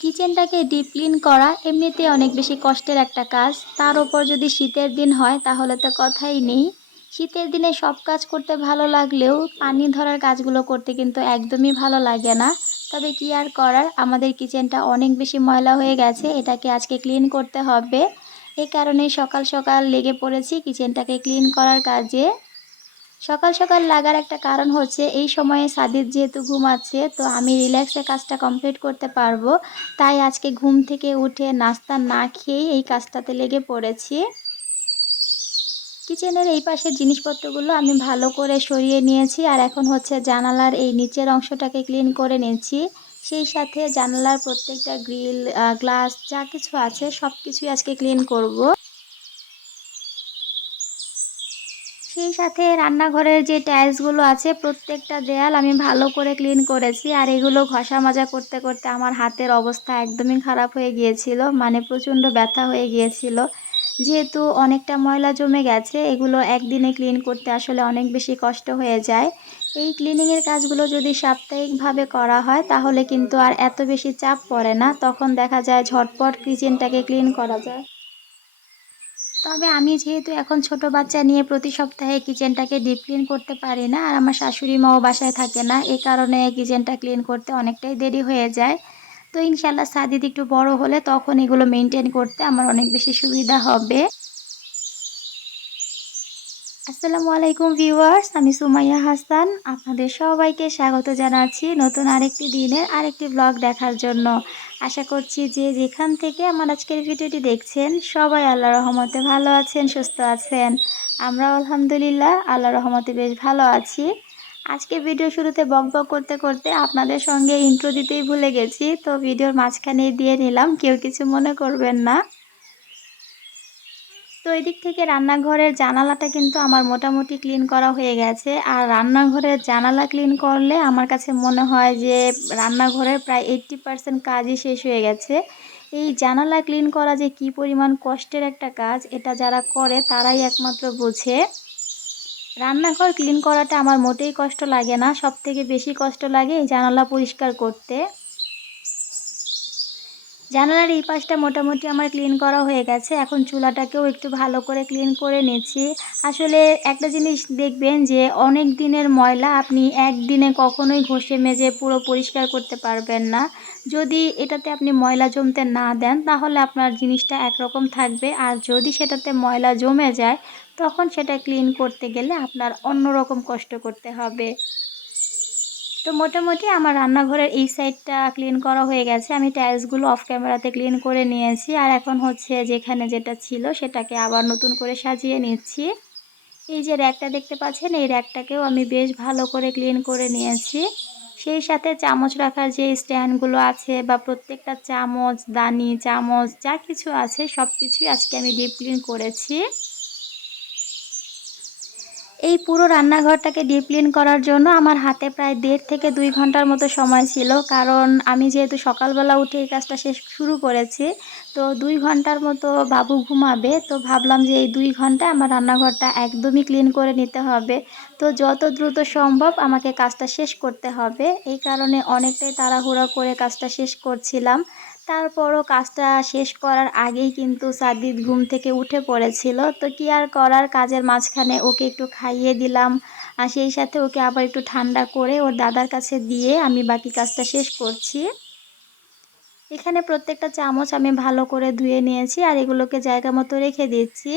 কিচেনটাকে deep clean করা এমনিতে অনেক বেশি কষ্টের একটা কাজ। তার ওপর যদি শীতের দিন হয়, তাহলে তো কথাই নেই। শীতের দিনে সব কাজ করতে ভালো লাগলেও পানি ধরার কাজগুলো করতে কিন্তু একদমই ভালো লাগে না। তবে কি আর করার? আমাদের কিচেনটা অনেক বেশি ময়লা হয়ে গেছে, এটাকে আজকে ক্লিন করতে হবে। এই কারণে সকাল সকাল লেগে পড়েছি কিচেনটাকে ক্লিন করার কাজে। সকাল সকাল লাগার একটা কারণ হচ্ছে এই সময়ে সাদিদ যেহেতু ঘুমাচ্ছে, তো আমি রিল্যাক্সে কাজটা কমপ্লিট করতে পারব। তাই আজকে ঘুম থেকে উঠে নাস্তা না খেয়েই এই কাজটাতে লেগে পড়েছি। কিচেনের এই পাশের জিনিসপত্রগুলো আমি ভালো করে সরিয়ে নিয়েছি আর এখন হচ্ছে জানালার এই নিচের অংশটাকে ক্লিন করে নিয়েছি সেই সাথে জানালার প্রত্যেকটা গ্রিল গ্লাস যা কিছু আছে সব কিছুই আজকে ক্লিন করব। সেই সাথে রান্নাঘরের যে টাইলসগুলো আছে, প্রত্যেকটা দেয়াল আমি ভালো করে ক্লিন করেছি। আর এগুলো ঘষা মাজা করতে করতে আমার হাতের অবস্থা একদমই খারাপ হয়ে গিয়েছিল মানে প্রচণ্ড ব্যথা হয়ে গিয়েছিল। যেহেতু অনেকটা ময়লা জমে গেছে, এগুলো একদিনে ক্লিন করতে আসলে অনেক বেশি কষ্ট হয়ে যায়। এই ক্লিনিংয়ের কাজগুলো যদি সাপ্তাহিকভাবে করা হয়, তাহলে কিন্তু আর এত বেশি চাপ পড়ে না। তখন দেখা যায় ঝটপট কিচেনটাকে ক্লিন করা যায়। তবে আমি যেহেতু এখন ছোট বাচ্চা নিয়ে প্রতি সপ্তাহে কিচেনটাকে ডিপ ক্লিন করতে পারি না, আর আমার শাশুড়ি মাও বাসায় থাকে না এই কারণে কিচেনটা ক্লিন করতে অনেকটাই দেরি হয়ে যায়। তো ইনশাল্লাহ সাদিদি একটু বড় হলে তখন এগুলো মেনটেন করতে আমার অনেক বেশি সুবিধা হবে। আসসালামু আলাইকুম ভিউয়ার্স, আমি সুমাইয়া হাসান। আপনাদের সবাইকে স্বাগত জানাচ্ছি নতুন আরেকটি দিনের আরেকটি ব্লগ দেখার জন্য। আশা করছি যে যেখান থেকে আমার আজকের ভিডিওটি দেখছেন, সবাই আল্লাহ রহমতে ভালো আছেন, সুস্থ আছেন। আমরা আলহামদুলিল্লাহ আল্লাহ রহমতে বেশ ভালো আছি। আজকে ভিডিও শুরুতে বক বক করতে করতে আপনাদের সঙ্গে ইন্ট্রো দিতেই ভুলে গেছি, তো ভিডিওর মাঝখানেই দিয়ে নিলাম, কেউ কিছু মনে করবেন না। তো এদিক থেকে রান্নাঘরের জানালাটা কিন্তু আমার মোটামুটি ক্লিন করা হয়ে গেছে। আর রান্নাঘরের জানালা ক্লিন করলে আমার কাছে মনে হয় যে রান্নাঘরের প্রায় এইট্টি পারসেন্ট কাজই শেষ হয়ে গেছে। এই জানালা ক্লিন করা যে কি পরিমাণ কষ্টের একটা কাজ, এটা যারা করে তারাই একমাত্র বোঝে। রান্নাঘর ক্লিন করাটা আমার মোটেই কষ্ট লাগে না সব থেকে বেশি কষ্ট লাগে এই জানালা পরিষ্কার করতে। জানালার এই পাশটা মোটামুটি আমার ক্লিন করা হয়ে গেছে। এখন চুলাটাকেও একটু ভালো করে ক্লিন করে নিচ্ছি। আসলে একটা জিনিস দেখবেন যে, অনেক দিনের ময়লা আপনি একদিনে কখনোই ঘষে মেজে পুরো পরিষ্কার করতে পারবেন না। যদি এটাতে আপনি ময়লা জমতে না দেন, তাহলে আপনার জিনিসটা একরকম থাকবে। আর যদি সেটাতে ময়লা জমে যায়, তখন সেটা ক্লিন করতে গেলে আপনার অন্যরকম কষ্ট করতে হবে। তো মোটামুটি আমার রান্নাঘরের এই সাইডটা ক্লিন করা হয়ে গেছে। আমি টাইলসগুলো অফ ক্যামেরাতে ক্লিন করে নিয়েছি। আর এখন হচ্ছে যেখানে যেটা ছিল সেটাকে আবার নতুন করে সাজিয়ে নিচ্ছি। এই যে র্যাকটা দেখতে পাচ্ছেন, এই র্যাকটাকেও আমি বেশ ভালো করে ক্লিন করে নিয়েছি। সেই সাথে চামচ রাখার যে স্ট্যান্ডগুলো আছে বা প্রত্যেকটা চামচ, দানি, চামচ, যা কিছু আছে সব কিছুই আজকে আমি ডিপ ক্লিন করেছি। এই পুরো রান্নাঘরটাকে ডিপ ক্লিন করার জন্য আমার হাতে প্রায় দেড় থেকে দুই ঘণ্টার মতো সময় ছিল। কারণ আমি যেহেতু সকালবেলা উঠে এই কাজটা শেষ শুরু করেছি, তো দুই ঘণ্টার মতো বাবু ঘুমাবে, তো ভাবলাম যে এই দুই ঘণ্টা আমার রান্নাঘরটা একদমই ক্লিন করে নিতে হবে। তো যত দ্রুত সম্ভব আমাকে কাজটা শেষ করতে হবে। এই কারণে অনেকটাই তাড়াহুড়ো করে কাজটা শেষ করছিলাম। তারপরও কাজটা শেষ করার আগেই কিন্তু সাদিদ ঘুম থেকে উঠে পড়েছিল। তো কি আর করার? কাজের মাঝখানে ওকে একটু খাইয়ে দিলাম। আর সেই সাথে ওকে আবার একটু ঠান্ডা করে ওর দাদার কাছে দিয়ে আমি বাকি কাজটা শেষ করছি। এখানে প্রত্যেকটা চামচ আমি ভালো করে ধুয়ে নিয়েছি আর এগুলোকে জায়গা মতো রেখে দিচ্ছি।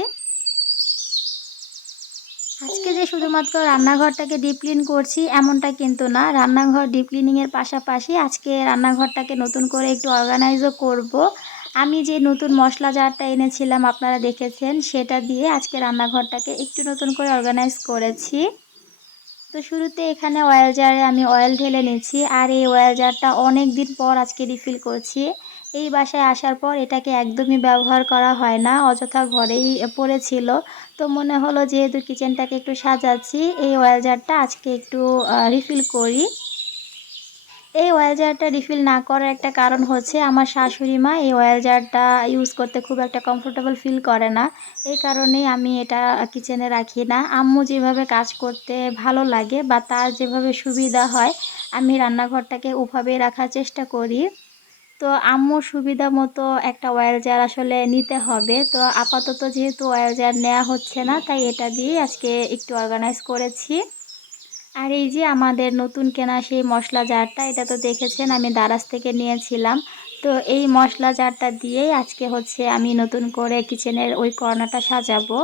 আজকে যে শুধুমাত্র রান্নাঘরটাকে ডিপ ক্লিন করছি, এমনটা কিন্তু না। রান্নাঘর ডিপ ক্লিনিংয়ের পাশাপাশি আজকে রান্নাঘরটাকে নতুন করে একটু অর্গানাইজও করব। আমি যে নতুন মশলা জারটা এনেছিলাম, আপনারা দেখেছেন, সেটা দিয়ে আজকে রান্নাঘরটাকে একটু নতুন করে অর্গানাইজ করেছি। তো শুরুতে এখানে অয়েল জারে আমি অয়েল ঢেলে নিচ্ছি, আর এই অয়েল জারটা অনেক দিন পর আজকে রিফিল করছি। এই বাসায় আসার পর এটাকে একদমই ব্যবহার করা হয় না, অযথা ঘরেই পড়েছিল। তো মনে হলো যেহেতু কিচেনটাকে একটু সাজাচ্ছি, এই অয়েল জারটা আজকে একটু রিফিল করি। এই অয়েল জারটা রিফিল না করার একটা কারণ হচ্ছে আমার শাশুড়ি মা এই অয়েল জারটা ইউজ করতে খুব একটা কমফোর্টেবল ফিল করে না। এই কারণেই আমি এটা কিচেনে রাখি না। আম্মু যেভাবে কাজ করতে ভালো লাগে বা তার যেভাবে সুবিধা হয়, আমি রান্নাঘরটাকে ওভাবেই রাখার চেষ্টা করি। তো আম্মুর সুবিধা মতো একটা অয়েল জার আসলে নিতে হবে। তো আপাতত যেহেতু অয়েল জার নেওয়া হচ্ছে না, তাই এটা দিয়ে আজকে একটু অর্গানাইজ করেছি। আর এই যে আমাদের নতুন কেনা সেই মশলা জারটা এটা তো দেখেছেন আমি দারাজ থেকে নিয়েছিলাম। তো এই মশলা জারটা দিয়েই আজকে হচ্ছে আমি নতুন করে কিচেনের ওই কর্নারটা সাজাবো।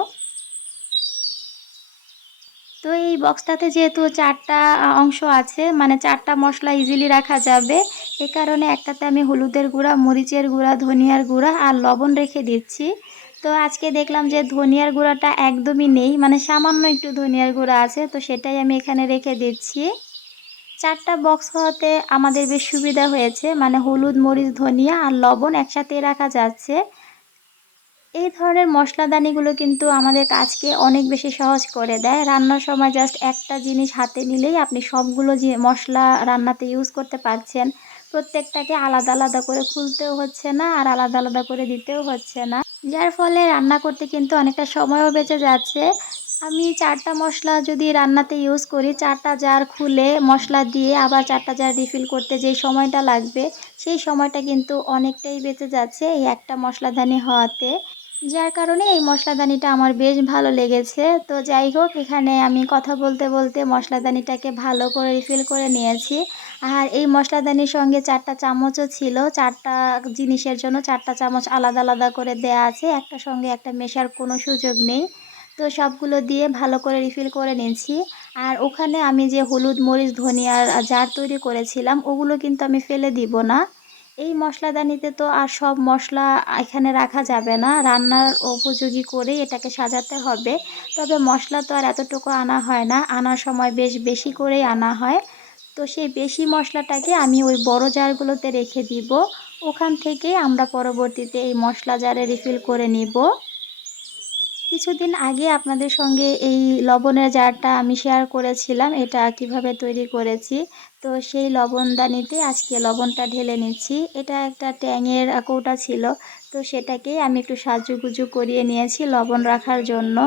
তো এই বক্সটাতে যেহেতু চারটা অংশ আছে মানে চারটা মশলা ইজিলি রাখা যাবে। এ কারণে একটাতে আমি হলুদের গুঁড়া, মরিচের গুঁড়া, ধনিয়ার গুঁড়া আর লবণ রেখে দিচ্ছি। তো আজকে দেখলাম যে ধনিয়ার গুঁড়াটা একদমই নেই মানে সামান্য একটু ধনিয়ার গুঁড়া আছে, তো সেটাই আমি এখানে রেখে দিচ্ছি। চারটা বক্স হওয়াতে আমাদের বেশ সুবিধা হয়েছে মানে হলুদ, মরিচ, ধনিয়া আর লবণ একসাথে রাখা যাচ্ছে। এই ধরনের মশলাদানিগুলো কিন্তু আমাদের কাজকে অনেক বেশি সহজ করে দেয়। রান্নার সময় জাস্ট একটা জিনিস হাতে নিলেই আপনি সবগুলো যে মশলা রান্নাতে ইউজ করতে পারছেন, প্রত্যেকটাকে আলাদা আলাদা করে খুলতেও হচ্ছে না আর আলাদা আলাদা করে দিতেও হচ্ছে না। যার ফলে রান্না করতে কিন্তু অনেকটা সময়ও বেঁচে যাচ্ছে। আমি চারটা মশলা যদি রান্নাতে ইউজ করি, চারটা জার খুলে মশলা দিয়ে আবার চারটা জার রিফিল করতে যেই সময়টা লাগবে, সেই সময়টা কিন্তু অনেকটাই বেঁচে যাচ্ছে এই একটা মশলাদানি হওয়াতে। যার কারণে এই মশলাদানিটা আমার বেশ ভালো লেগেছে। তো যাই হোক এখানে আমি কথা বলতে বলতে মশলাদানিটাকে ভালো করে রিফিল করে নিয়েছি। আর এই মশলাদানির সঙ্গে চারটা চামচও ছিল। চারটা জিনিসের জন্য চারটা চামচ আলাদা আলাদা করে দেয়া আছে। একটা সঙ্গে একটা মেশার কোনো সুযোগ নেই। তো সবগুলো দিয়ে ভালো করে রিফিল করে নিয়েছি। আর ওখানে আমি যে হলুদ, মরিচ, ধনিয়ার জার তৈরি করেছিলাম, ওগুলো কিন্তু আমি ফেলে দিব না। এই মশলাদানিতে তো আর সব মশলা এখানে রাখা যাবে না। রান্নার উপযোগী করে এটাকে সাজাতে হবে। তবে মশলা তো আর এতটুকু আনা হয় না। আনার সময় বেশ বেশি করেই আনা হয়। তো সেই বেশি মশলাটাকে আমি ওই বড় জারগুলোতে রেখে দিব। ওখান থেকে আমরা পরবর্তীতে এই মশলা জারে রিফিল করে নিব। কিছুদিন আগে আপনাদের সঙ্গে এই লবণের জারটা আমি শেয়ার করেছিলাম, এটা কীভাবে তৈরি করেছি। তো সেই লবণদানিতে আজকে লবণটা ঢেলে নিচ্ছি। এটা একটা ট্যাংয়ের কৌটা ছিল, তো সেটাকেই আমি একটু সাজুগুজু করিয়ে নিয়েছি লবণ রাখার জন্য।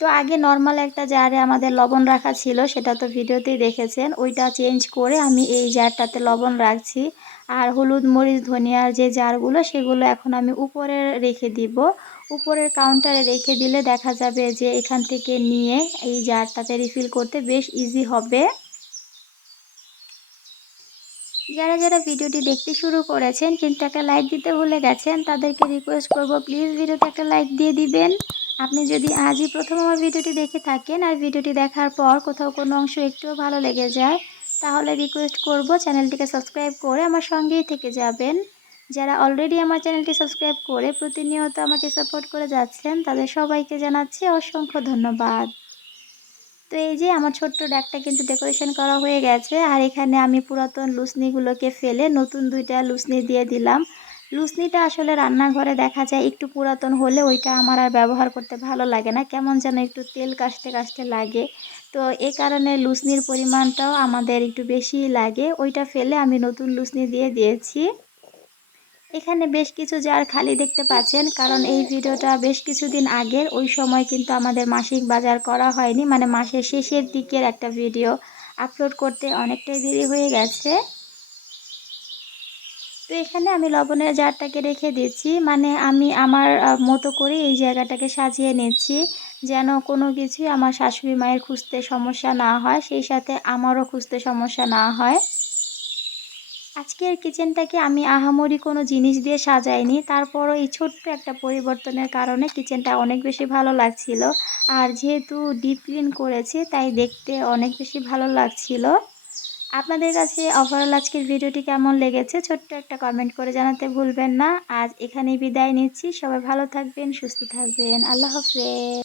তো আগে নর্মাল একটা জারে আমাদের লবণ রাখা ছিল, সেটা তো ভিডিওতেই দেখেছেন। ওইটা চেঞ্জ করে আমি এই জারটাতে লবণ রাখছি। আর হলুদ, মরিচ, ধনিয়ার যে জারগুলো, সেগুলো এখন আমি উপরে রেখে দিব। উপরের কাউন্টারে রেখে দিলে দেখা যাবে যে এখান থেকে নিয়ে এই জারটাতে রিফিল করতে বেশ ইজি হবে। যারা যারা ভিডিওটি দেখতে শুরু করেছেন, কিন্তু একটা লাইক দিতে ভুলে গেছেন, তাদেরকে রিকোয়েস্ট করব প্লিজ ভিডিওতে একটা লাইক দিয়ে দিবেন। আপনি যদি আজই প্রথম আমার ভিডিওটি দেখে থাকেন আর ভিডিওটি দেখার পর কোথাও কোনো অংশ একটুও ভালো লেগে যায়, তাহলে রিকোয়েস্ট করব চ্যানেলটিকে সাবস্ক্রাইব করে আমার সঙ্গেই থেকে যাবেন। যারা অলরেডি আমার চ্যানেলটি সাবস্ক্রাইব করে প্রতিনিয়ত আমাকে সাপোর্ট করে যাচ্ছেন, তাদের সবাইকে জানাচ্ছি অসংখ্য ধন্যবাদ। তো এই যে আমার ছোট্ট ড্যাকটা কিন্তু ডেকোরেশন করা হয়ে গেছে, আর এখানে আমি পুরাতন লুসনিগুলোকে ফেলে নতুন দুইটা লুসনি দিয়ে দিলাম। লুসনিটা আসলে রান্নাঘরে দেখা যায় একটু পুরাতন হলে ওইটা আমার আর ব্যবহার করতে ভালো লাগে না, কেমন যেন একটু তেল কাশতে কাশতে লাগে। তো এ কারণে লুসনির পরিমাণটাও আমাদের একটু বেশিই লাগে, ওইটা ফেলে আমি নতুন লুসনি দিয়ে দিয়েছি। এখানে বেশ কিছু জার খালি দেখতে পাচ্ছেন, কারণ এই ভিডিওটা বেশ কিছুদিন আগের। ওই সময় কিন্তু আমাদের মাসিক বাজার করা হয়নি মানে মাসের শেষের দিকের একটা ভিডিও আপলোড করতে অনেকটাই দেরি হয়ে গেছে। তো এখানে আমি লবণের জারটাকে রেখে দিচ্ছি মানে আমি আমার মতো করে এই জায়গাটাকে সাজিয়ে নিচ্ছি, যেন কোনো কিছুই আমার শাশুড়ি মায়ের খুঁজতে সমস্যা না হয়, সেই সাথে আমারও খুঁজতে সমস্যা না হয়। আজকের কিচেনটাকে আমি আহামরি কোনো জিনিস দিয়ে সাজাইনি। তারপরও এই ছোট্ট একটা পরিবর্তনের কারণে কিচেনটা অনেক বেশি ভালো লাগছিল। আর যেহেতু ডিপ ক্লিন করেছে, তাই দেখতে অনেক বেশি ভালো লাগছিল। আপনাদের কাছে ওভারঅল আজকের ভিডিওটি কেমন লেগেছে, ছোট্ট একটা কমেন্ট করে জানাতে ভুলবেন না। আজ এখানেই বিদায় নিচ্ছি। সবাই ভালো থাকবেন, সুস্থ থাকবেন। আল্লাহ হাফেজ।